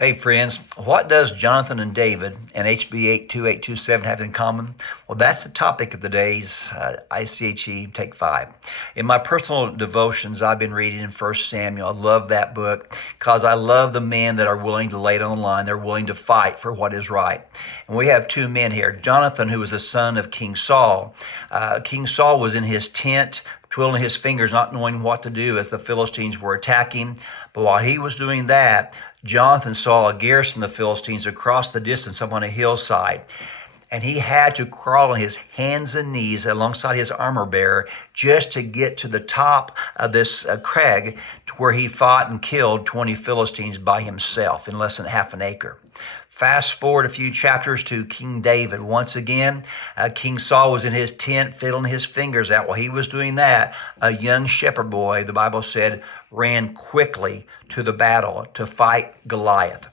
Hey friends, what does Jonathan and David and HB2827 have in common? Well, that's the topic of today's ICHE Take 5. In my personal devotions, I've been reading in 1 Samuel. I love that book because I love the men that are willing to lay it on the line. They're willing to fight for what is right. And we have two men here. Jonathan, who was the son of King Saul. King Saul was in his tent, twiddling his fingers, not knowing what to do as the Philistines were attacking. But while he was doing that, Jonathan saw a garrison of the Philistines across the distance up on a hillside. And he had to crawl on his hands and knees alongside his armor bearer just to get to the top of this crag to where he fought and killed 20 Philistines by himself in less than half an acre. Fast forward a few chapters to King David. Once again, King Saul was in his tent fiddling his fingers out. While he was doing that, a young shepherd boy, the Bible said, ran quickly to the battle to fight Goliath.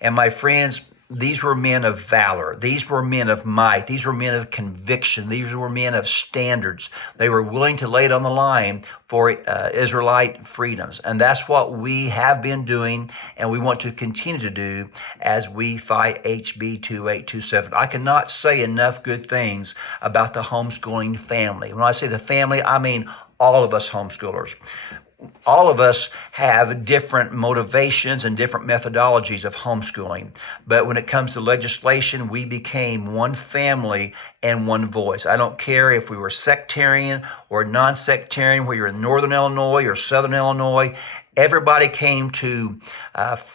And my friends, these were men of valor. These were men of might. These were men of conviction. These were men of standards. They were willing to lay it on the line for Israelite freedoms. And that's what we have been doing, and we want to continue to do as we fight HB2827. I cannot say enough good things about the homeschooling family. When I say the family, I mean all of us homeschoolers. All of us have different motivations and different methodologies of homeschooling. But when it comes to legislation, we became one family and one voice. I don't care if we were sectarian or non-sectarian, whether you're in Northern Illinois or Southern Illinois. Everybody came to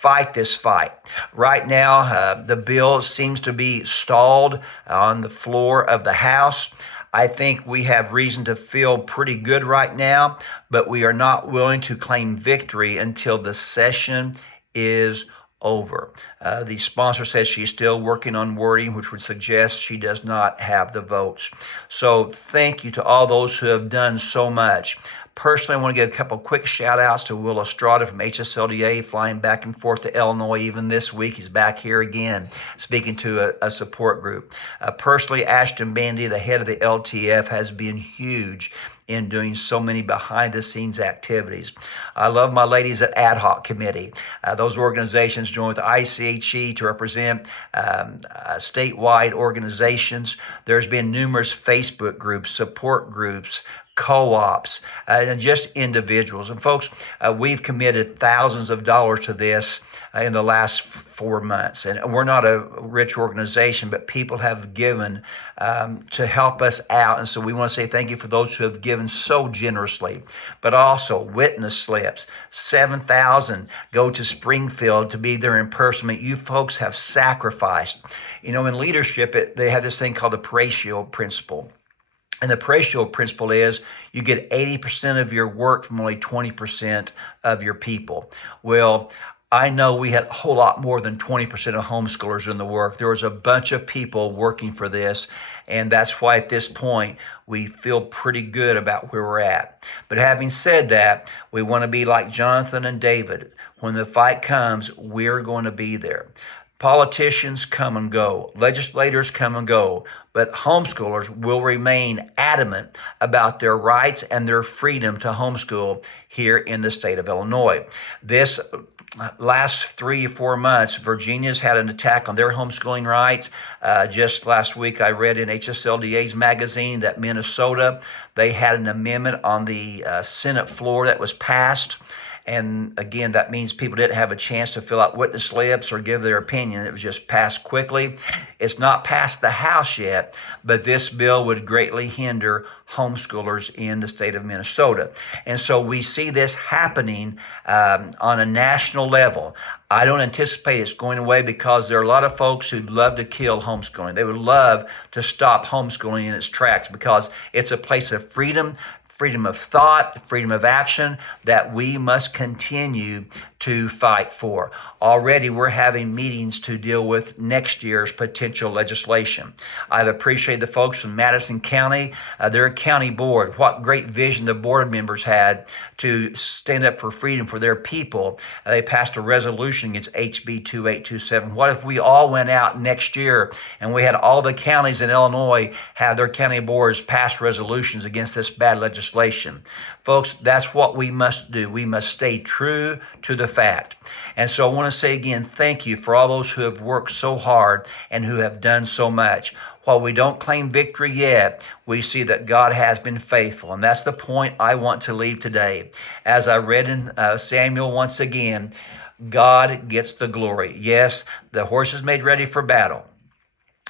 fight this fight. Right now, the bill seems to be stalled on the floor of the House. I think we have reason to feel pretty good right now, but we are not willing to claim victory until the session is over. The sponsor says she's still working on wording, which would suggest she does not have the votes. So thank you to all those who have done so much. Personally, I want to give a couple quick shout-outs to Will Estrada from HSLDA, flying back and forth to Illinois even this week. He's back here again, speaking to a support group. Personally, Ashton Bandy, the head of the LTF, has been huge in doing so many behind-the-scenes activities. I love my ladies at Ad Hoc Committee. Those organizations join with the ICHE to represent statewide organizations. There's been numerous Facebook groups, support groups, co-ops, and just individuals. And folks, we've committed thousands of dollars to this in the last 4 months. And we're not a rich organization, but people have given to help us out. And so we want to say thank you for those who have given so generously. But also witness slips, 7,000 go to Springfield to be there in person. I mean, you folks have sacrificed. You know, in leadership, they have this thing called the Pareto principle. And the Pareto principle is you get 80% of your work from only 20% of your people. Well, I know we had a whole lot more than 20% of homeschoolers in the work. There was a bunch of people working for this, and that's why at this point we feel pretty good about where we're at. But having said that, we want to be like Jonathan and David. When the fight comes, we're going to be there. Politicians come and go. Legislators come and go. But homeschoolers will remain adamant about their rights and their freedom to homeschool here in the state of Illinois. This last 3 or 4 months, Virginia's had an attack on their homeschooling rights. Just last week, I read in HSLDA's magazine that Minnesota, they had an amendment on the Senate floor that was passed. And again, that means people didn't have a chance to fill out witness slips or give their opinion. It was just passed quickly. It's not passed the House yet, but this bill would greatly hinder homeschoolers in the state of Minnesota. And so we see this happening on a national level. I don't anticipate it's going away because there are a lot of folks who'd love to kill homeschooling. They would love to stop homeschooling in its tracks because it's a place of freedom, freedom of thought, freedom of action that we must continue to fight for. Already we're having meetings to deal with next year's potential legislation. I've appreciated the folks from Madison County, their county board, what great vision the board members had to stand up for freedom for their people. They passed a resolution against HB2827. What if we all went out next year and we had all the counties in Illinois have their county boards pass resolutions against this bad legislation? legislation. Folks, that's what we must do. We must stay true to the fact. And so I want to say again, thank you for all those who have worked so hard and who have done so much. While we don't claim victory yet, we see that God has been faithful. And that's the point I want to leave today. As I read in Samuel once again, God gets the glory. Yes, the horse is made ready for battle.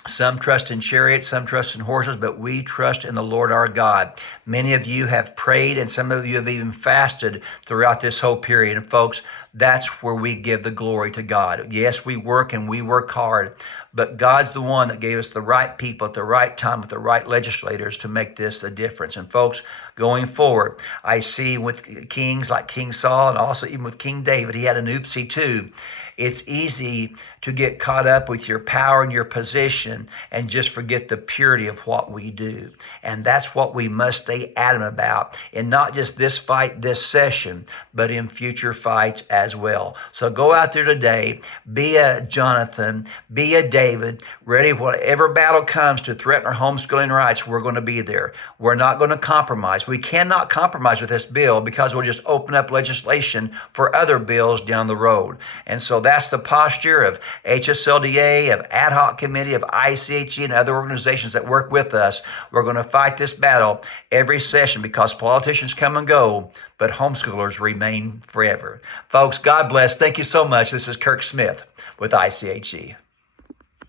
Some trust in chariots, some trust in horses, but we trust in the Lord our God. Many of you have prayed, and some of you have even fasted throughout this whole period. And folks, that's where we give the glory to God. Yes, we work and we work hard, but God's the one that gave us the right people at the right time with the right legislators to make this a difference. And folks, going forward, I see with kings like King Saul and also even with King David, he had an oopsie too. It's easy to get caught up with your power and your position and just forget the purity of what we do. And that's what we must stay adamant about in not just this fight, this session, but in future fights as well. So go out there today, be a Jonathan, be a David, ready whatever battle comes to threaten our homeschooling rights, we're going to be there. We're not going to compromise. We cannot compromise with this bill because we'll just open up legislation for other bills down the road. And so that's the posture of HSLDA, of Ad Hoc Committee, of ICHE, and other organizations that work with us. We're going to fight this battle every session because politicians come and go, but homeschoolers remain forever. Folks, God bless. Thank you so much. This is Kirk Smith with ICHE.